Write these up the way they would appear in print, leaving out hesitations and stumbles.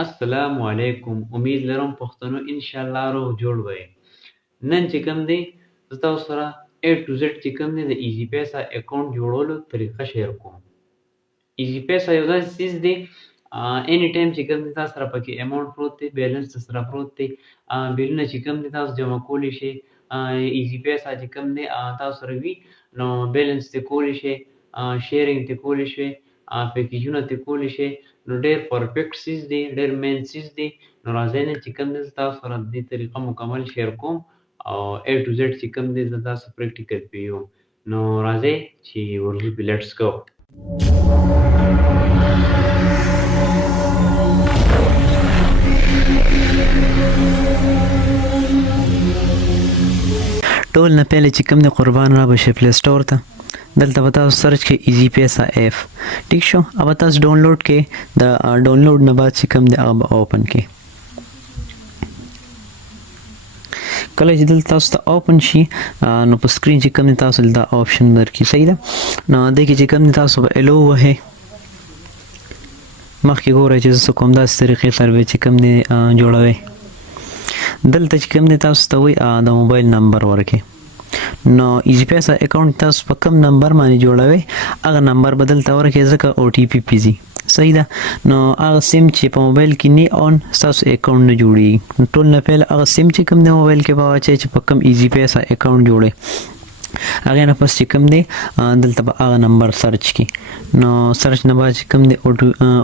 السلام علیکم. امید لرم پښتنو ان شاء الله روغ جوړ وئ. نن چې کوم دی زه تاسو سره A to Z چې کوم دی د ایزی پیسه اکاؤنٹ جوړولو طریقه شیر کوم. ایزی پیسه یو داسې څیز دی اني ټایم چې کوم دی تاسو سره پکې اماونټ پروت دی، بیلنس سره پروت دی، بیلونه چې کوم دی تاسو جمع کولی شئ. ایزی پیسه چې کوم دی تاسو سره وي نو بیلنس ترې کولی شئ، شیرینګ ترې کولی شئ، پیکیجونه ترې کولی شئ. نو ډېر پرفیکټ څیز دی، ډېر مین څیز دی. نو راځئ نن چې کوم دی زه تاسو سره د دې طریقه مکمل شیر کوم او A to Z چې کوم دی زه تاسو پریکټیکل پې یم. نو راځئ چې ورځو پې لیټس گو. ټول نه پهله چې کوم دی قربان را بشئ پلی سټور ته. دلته به تاسو سرچ کې ایزی پیسه ایپ ټیک شو. او به تاسو ډاونلوډ کې د ډاونلوډ نه بعد چې کوم دی هغه به اوپن کې. کله چې دلته تاسو ته اوپن شي نو په سکرین چې کوم دی تاسو دلته آپشن درکړي. صحیح ده. نو دې کې چې کوم دی تاسو به الو وهئ. مخکې ګورئ چې زه څه کوم داسې طریقې سره به چې کوم دی جوړوئ. دلته چې کوم دی تاسو ته وایي د موبایل نمبر ورکړئ. نو ایزی پیسه اکاؤنٹ تاسو په کوم نمبر باندې جوړوئ هغه نمبر به دلته ورکړئ ځکه OTP پیځي. صحیح ده. نو هغه سیم چې په موبایل کې نه اون ستاسو اکاؤنٹ نه جوړېږي. ټول نه پهله هغه سیم چې کوم دی موبایل کې به واچئ چې په کوم ایزی پیسه اکاؤنٹ جوړئ. هغې نه پس چې کوم دی دلته به هغه نمبر سرچ کړي. نو سرچ نه بعد چې کوم دی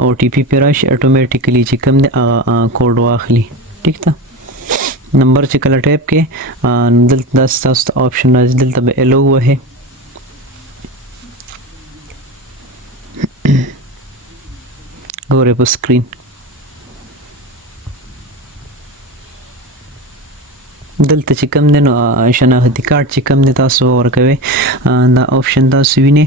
OTP پې راشي اټومیټیکلی چې کوم دی هغه کوډ واخلي. ټیک ده. نمبر چې کله ټایپ کې دلته داسې تاسو ته آپشن راځي. دلته به الو وهئ. ګورئ په سکرین دلته چې کوم دی نو شناختی کارت چې کوم دی تاسو ورکوئ. دا آپشن تاسو وینئ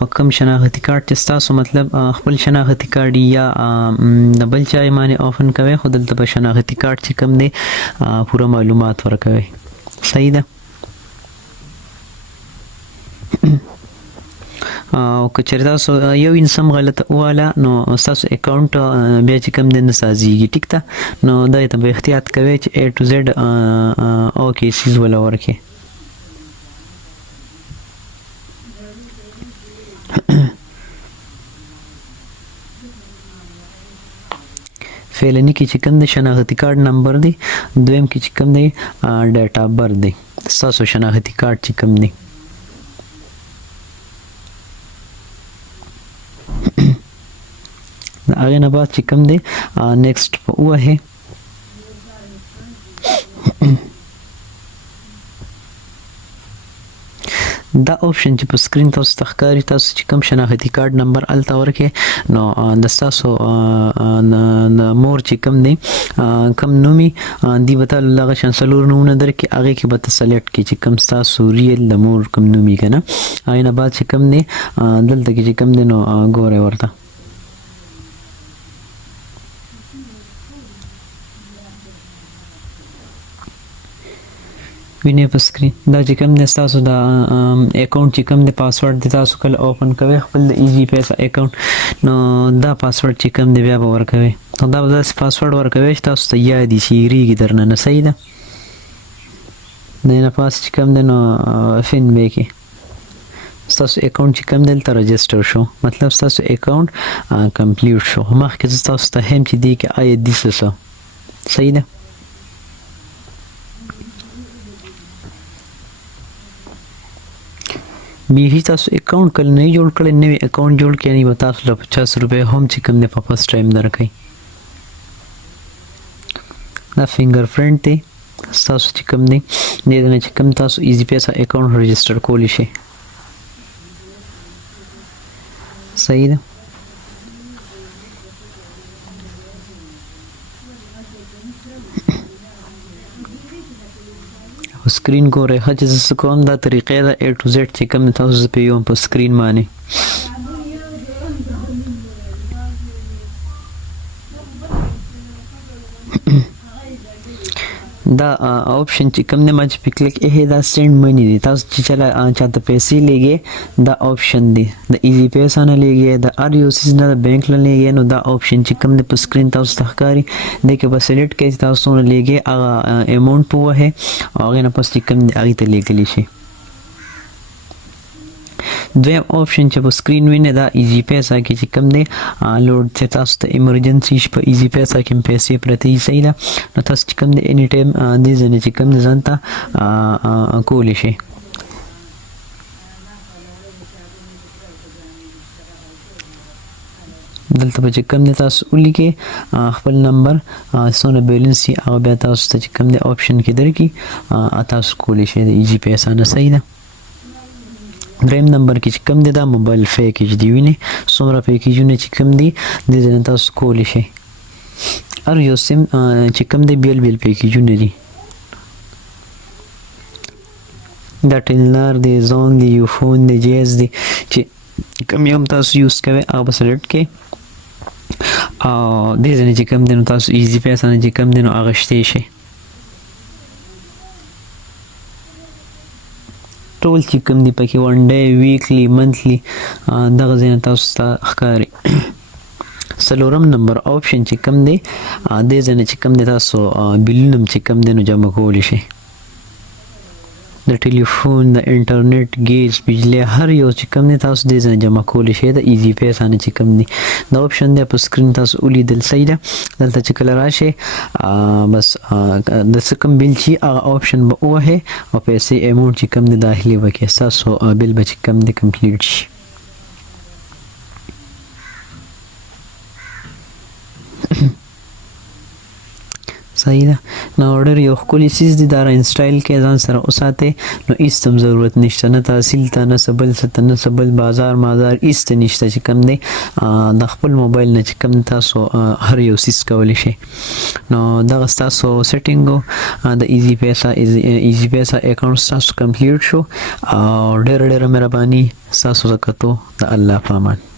په کوم شناختی کارت چې ستاسو مطلب خپل شناختی کارت یا د بل چا یې باندې اوپن کوئ خو دلته په شناختی کارت چې کوم دی پوره معلومات ورکوئ. صحیح ده. او که چېرې تاسو یو انچ هم غلطه وواله نو ستاسو اکاؤنٹ بیا چې کوم دی نه سازېږي. ټیک ده. نو دې ته به احتیاط کوئ چې A to Z اوکې سیز وله ورکړئ. فعلني کې چې کوم دی شناختی کارت نمبر دی. دویم کې چې کوم دی ډیټ آف برث دی ستاسو شناختی کارت چې کوم دی. د هغې نه بعد چې کوم دی نیکسټ په ووهئ. دا آپشن چې په سکرین تاسو ته ښکاري تاسو چې کوم شناختی کارت نمبر هلته ورکړئ نو د ستاسو د مور چې کوم دی کوم نوم یي دوی به تا دغه شان څلور نومونه درکړي. هغې کې به ته سلیکټ کړي چې کوم ستاسو ریل د مور کوم نوم یي که نه. هغې نه بعد چې کوم دی دلته کې چې کوم دی نو ګورئ ورته وینئ په سکرین. دا چې کوم دی ستاسو د اکاؤنٹ چې کوم دی پاسورډ دی تاسو کله اوپن کوئ خپل د ایزی پیسه اکاؤنٹ نو دا پاسورډ چې کوم دی بیا به ورکوئ. نو دا به داسې پاسورډ ورکوئ چې تاسو ته یاد وي چې هېرېږي درنه نه. صحیح ده. دې نه پاس چې کوم دی نو فین به یې کړئ. ستاسو اکاؤنٹ چې کوم دی دلته رجسټر شو مطلب ستاسو اکاؤنٹ کمپلیټ شو. مخکې زه تاسو ته هم چې دې کې آیا دي څه. صحیح ده. بیخي تاسو اکاؤنٹ کله نه جوړ کړی نوی اکاؤنٹ جوړ کړئ یعنې به تاسو له 50 روپۍ هم چې کوم دی په فرسټ ټایم درکوي. دا فنګر پرنټ دی ستاسو چې کوم دی دې نه چې کوم تاسو ایزی پیسه اکاؤنٹ رجسټر کولی شئ. صحیح ده. سکرین ګورئ ښه چې زه څه کوم دا طریقې ده A to Z چې کوم دی تاسو زه پې یم په سکرین باندې. دا آپشن چې کوم دی ما چې پې کلیک ایښی دا سینډ منی دی. تاسو چې چله چاته پیسې لیږئ دا آپشن دی د ایزي پیسه نه لیږئ د هر یو څیز نه د بینک نه لیږئ نو دا آپشن چې کوم دی په سکرین تاسو ته ښکاري دی کې به سلیکټ کړئ چې تاسو څومره لیږئ هغه اماونټ په ووهئ او هغې نه پس چې کوم دی هغې ته لیږلی شي. دویم آپشن چې په سکرین وینئ دا ایزي پیسه کې چې کوم دی لوډ چې تاسو ته ایمرجنسي شي په ایزي پیسه کې هم پیسې پرتې دي صحیح ده نو تاسو چې کوم دی اني ټایم دې ځای نه چې کوم دی ځان ته کولی شئ. دلته به چې کوم دی تاسو ولیکئ خپل نمبر څومره بیلنس وي هغه بیا تاسو ته چې کوم دی آپشن کې درکړي تاسو کولی شئ د ایزي پیسه نه صحیح ده. دریم نمبر کې چې کوم دی دا موبایل پیکیج دی وینئ څومره پیکیجونه چې کوم دی دې ځای نه تاسو کولی شئ. هر یو سیم چې کوم دی بیل بیل پیکیجونه دي دا ټینلار دی زونګ دی یوفون دی جیز دی چې کوم یو هم تاسو یوز کوئ هغه به سلیکټ کړئ او دې ځای نه چې کوم دی نو تاسو ایزي پیسه نه چې کوم دی نو اخیستی شئ. ټول چې کوم دی پکې ون ډے ویکلی منتھلی دغه ځای نه تاسو ته ښکاري. څلورم نمبر آپشن چې کوم دی دې ځای نه چې کوم دی تاسو بلونه هم چې کوم دی نو جمع کولی شئ د ټلیفون د انټرنیټ ګیس بجلی هر یو چې کوم دی تاسو دې ځای نه جمع کولی شئ د ایزي پیسه نه چې کوم دی دا آپشن دی په سکرین تاسو ولیدل صحیح ده. دلته چې کله راشئ بس د څه کوم بل چې هغه آپشن به ووهئ او پیسې اماونټ چې کوم دی داخلي به کړئ ستاسو بل به چې کوم دی کمپلیټ شي. صحیح ده نو ډېر یو ښکلی څیز دی دا را انسټایل کړئ ځان سره وساتئ نو هېڅ هم ضرورت نشته نه تحصیل ته نه څه بل څه ته نه څه بل بازار مازار هېڅ ته نشته چې کوم دی د خپل موبایل نه چې کوم تاسو هر یو څیز کولی شئ. نو دغه ستاسو سیټینګ د ایزي پیسه اکاؤنټ ستاسو کمپلیټ شو او ډېره ډېره مهرباني ستاسو د کتو د الله په امان.